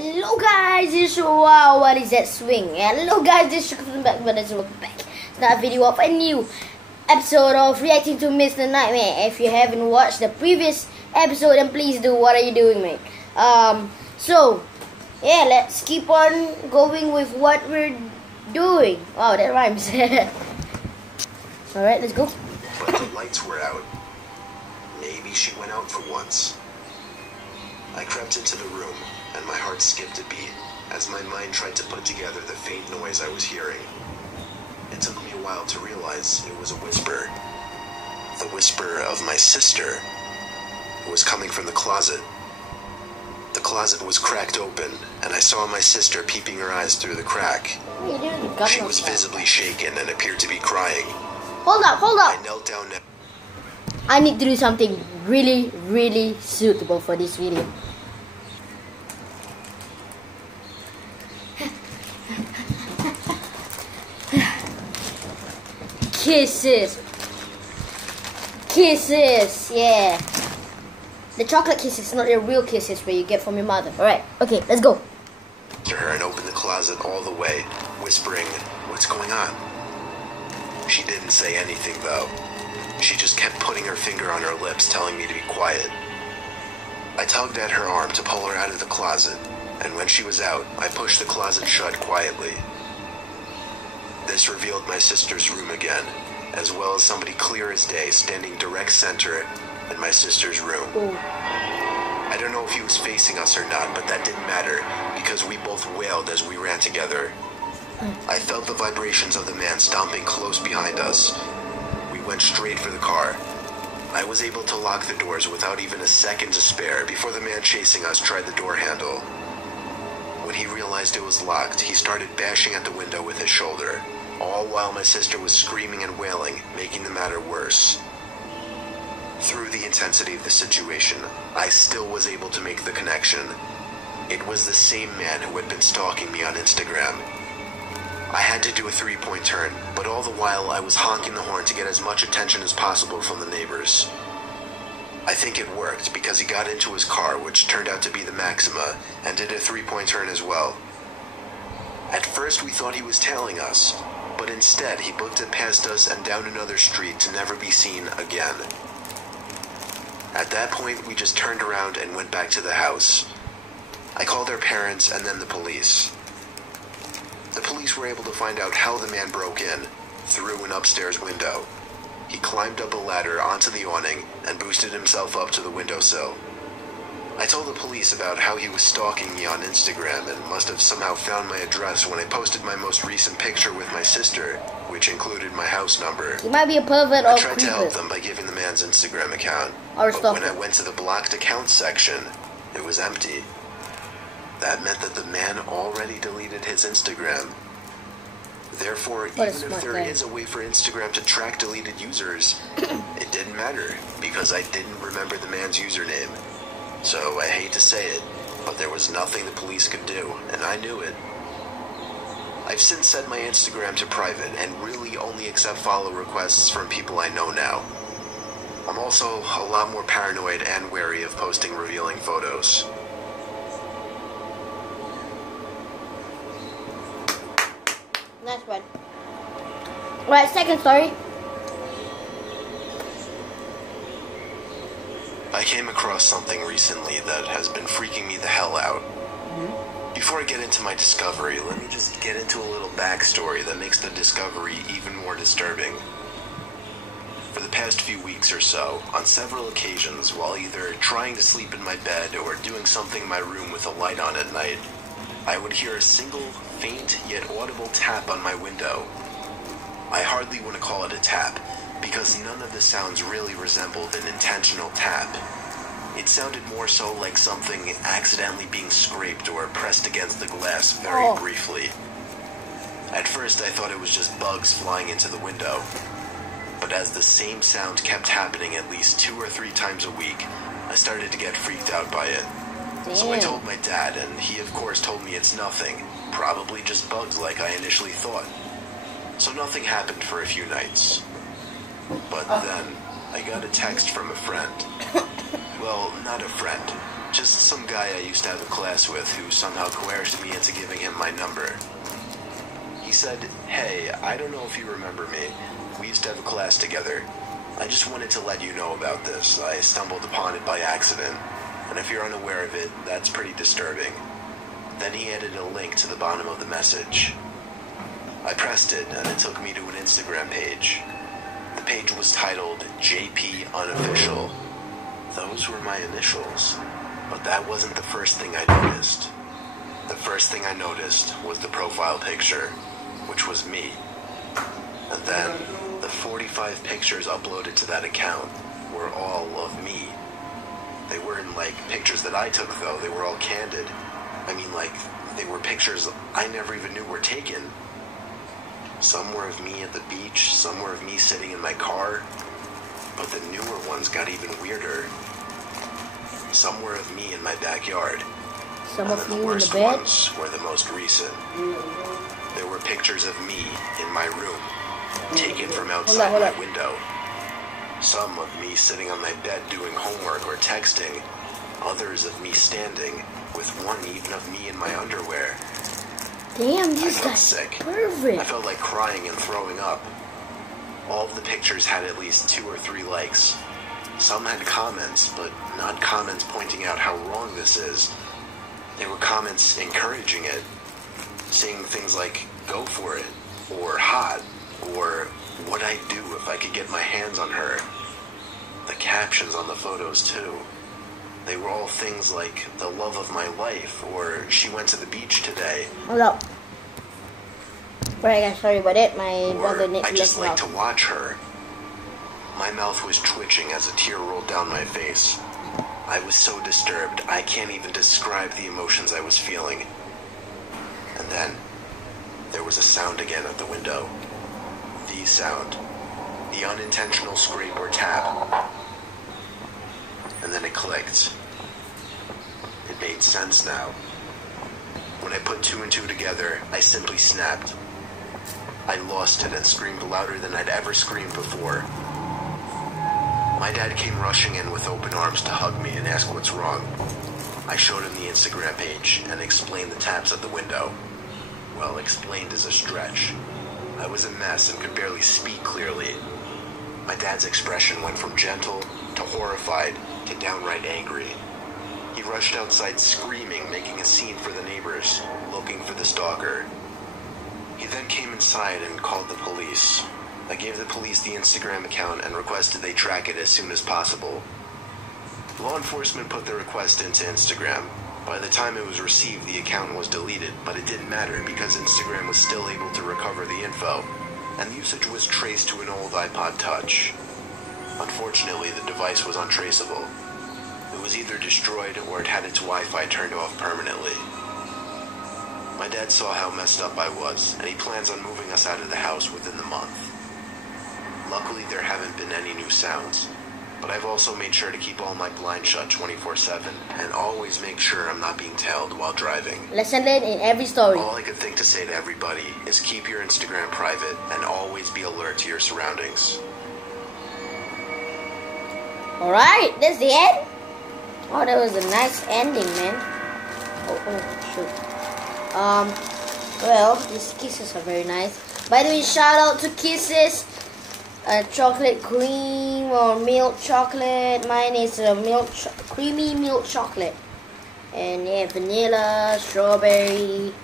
Hello guys, it's wow, what is that swing? Hello guys, this is welcome back to another video of a new episode of reacting to Mr. Nightmare. If you haven't watched the previous episode, then please do. What are you doing, mate? So yeah, let's keep on going with what we're doing. Wow, that rhymes. Alright, let's go. But the lights were out. Maybe she went out for once. I crept into the room, and my heart skipped a beat as my mind tried to put together the faint noise I was hearing. It took me a while to realize it was a whisper. The whisper of my sister, who was coming from the closet. The closet was cracked open, and I saw my sister peeping her eyes through the crack. She was visibly shaken and appeared to be crying. Hold up. I knelt down. I need to do something really suitable for this video. Kisses, yeah. The chocolate kisses, not the real kisses where you get from your mother. Alright, okay, let's go. To her and opened the closet all the way, whispering, "What's going on?" She didn't say anything though. She just kept putting her finger on her lips, telling me to be quiet. I tugged at her arm to pull her out of the closet, and when she was out, I pushed the closet shut quietly. This revealed my sister's room again, as well as somebody clear as day standing direct center in my sister's room. Ooh. I don't know if he was facing us or not, but that didn't matter, because we both wailed as we ran together. I felt the vibrations of the man stomping close behind us. We went straight for the car. I was able to lock the doors without even a second to spare before the man chasing us tried the door handle. When he realized it was locked, he started bashing at the window with his shoulder, all while my sister was screaming and wailing, making the matter worse. Through the intensity of the situation, I still was able to make the connection. It was the same man who had been stalking me on Instagram. I had to do a three-point turn, but all the while I was honking the horn to get as much attention as possible from the neighbors. I think it worked because he got into his car, which turned out to be the Maxima, and did a three-point turn as well. At first we thought he was tailing us, but instead he booked it past us and down another street to never be seen again. At that point we just turned around and went back to the house. I called our parents and then the police. The police were able to find out how the man broke in, through an upstairs window. He climbed up a ladder onto the awning and boosted himself up to the windowsill. I told the police about how he was stalking me on Instagram and must have somehow found my address when I posted my most recent picture with my sister, which included my house number. You might be a pervert or I tried creeper. to help them by giving the man's Instagram account, Or but when I went to the blocked accounts section, it was empty. That meant that the man already deleted his Instagram. Therefore, even if there is a way for Instagram to track deleted users, it didn't matter, because I didn't remember the man's username. So I hate to say it, but there was nothing the police could do, and I knew it. I've since set my Instagram to private, and really only accept follow requests from people I know now. I'm also a lot more paranoid and wary of posting revealing photos. Nice one. Right, second story. I came across something recently that has been freaking me the hell out. Before I get into my discovery, let me just get into a little backstory that makes the discovery even more disturbing. For the past few weeks or so, on several occasions, while either trying to sleep in my bed or doing something in my room with a light on at night, I would hear a single, faint yet audible tap on my window. I hardly want to call it a tap, because none of the sounds really resembled an intentional tap. It sounded more so like something accidentally being scraped or pressed against the glass very briefly. At first I thought it was just bugs flying into the window, but as the same sound kept happening at least 2 or 3 times a week, I started to get freaked out by it. So I told my dad, and he of course told me it's nothing, probably just bugs like I initially thought. So nothing happened for a few nights. But then, I got a text from a friend. Well, not a friend, Just some guy I used to have a class with who somehow coerced me into giving him my number. He said, "Hey, I don't know if you remember me. We used to have a class together. I just wanted to let you know about this. I stumbled upon it by accident. And if you're unaware of it, that's pretty disturbing." Then he added a link to the bottom of the message. I pressed it, and it took me to an Instagram page. The page was titled JP Unofficial. Those were my initials. But that wasn't the first thing I noticed. The first thing I noticed was the profile picture, which was me. And then, the 45 pictures uploaded to that account were all of me. They weren't like pictures that I took, though. They were all candid. I mean, like, they were pictures I never even knew were taken. Some were of me at the beach, some were of me sitting in my car, but the newer ones got even weirder. Some were of me in my backyard. Some of you in the worst bed. ones were the most recent. There were pictures of me in my room, taken from outside Hold my on. window. Some of me sitting on my bed doing homework or texting. Others of me standing, with one even of me in my underwear. Damn, I this felt guy's sick. perfect. I felt like crying and throwing up. All of the pictures had at least 2 or 3 likes. Some had comments, but not comments pointing out how wrong this is. They were comments encouraging it, saying things like, "Go for it," or "hot," or "what I'd do if I could get my hands on her." The captions on the photos, too. They were all things like, "the love of my life," or "she went to the beach today," Hold up. Right, guys, sorry about it. My brother or needs "I to just listen like out. to watch her." My mouth was twitching as a tear rolled down my face. I was so disturbed, I can't even describe the emotions I was feeling. And then, there was a sound again at the window. The sound. The unintentional scrape or tap. And then it clicked. It made sense now. When I put 2 and 2 together, I simply snapped. I lost it and screamed louder than I'd ever screamed before. My dad came rushing in with open arms to hug me and ask what's wrong. I showed him the Instagram page and explained the taps at the window. Well, explained is a stretch. I was a mess and could barely speak clearly. My dad's expression went from gentle to horrified to downright angry. He rushed outside screaming, making a scene for the neighbors, looking for the stalker. He then came inside and called the police. I gave the police the Instagram account and requested they track it as soon as possible. Law enforcement put the request into Instagram. By the time it was received, the account was deleted, but it didn't matter because Instagram was still able to recover the info, and the usage was traced to an old iPod Touch. Unfortunately, the device was untraceable. It was either destroyed or it had its Wi-Fi turned off permanently. My dad saw how messed up I was, and he plans on moving us out of the house within the month. Luckily, there haven't been any new sounds, but I've also made sure to keep all my blinds shut 24/7 and always make sure I'm not being tailed while driving. Lesson learned in every story. All I could think to say to everybody is keep your Instagram private and always be alert to your surroundings. Alright, that's the end. Oh, that was a nice ending, man. Oh, shoot. Well, these kisses are very nice. By the way, shout out to Kisses. Chocolate cream or milk chocolate. Mine is creamy milk chocolate. And yeah, vanilla, strawberry.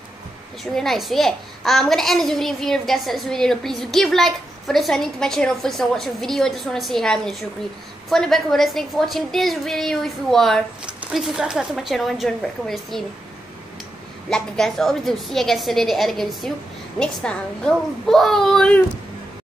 It's really nice. So yeah, I'm gonna end this video here. If you guys like this video, please do give a like. For those who are new to my channel, first time watching the video, I just want to say hi, I'm Shukri. For the back of us, thank you for watching this video. If you are, please subscribe to my channel and join the back of this team. Like you guys always do. See you guys later. I'll get to see you next time. Go, bye.